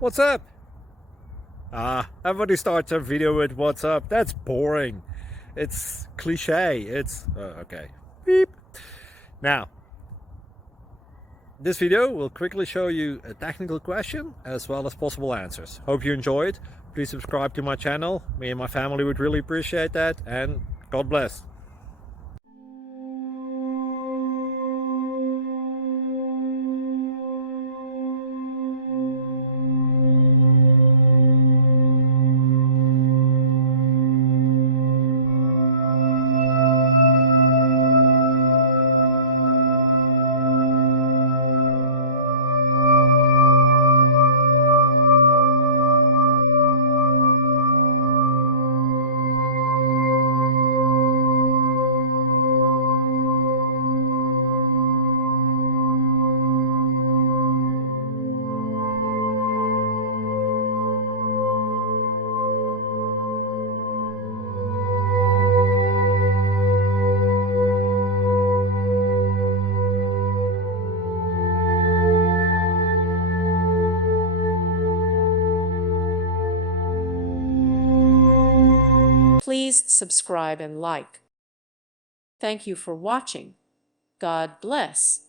What's up? Everybody starts a video with what's up. That's boring. It's cliche. It's okay. Beep. Now, this video will quickly show you a technical question as well as possible answers. Hope you enjoyed. Please subscribe to my channel. Me and my family would really appreciate that, and God bless. Please subscribe and like. Thank you for watching. God bless.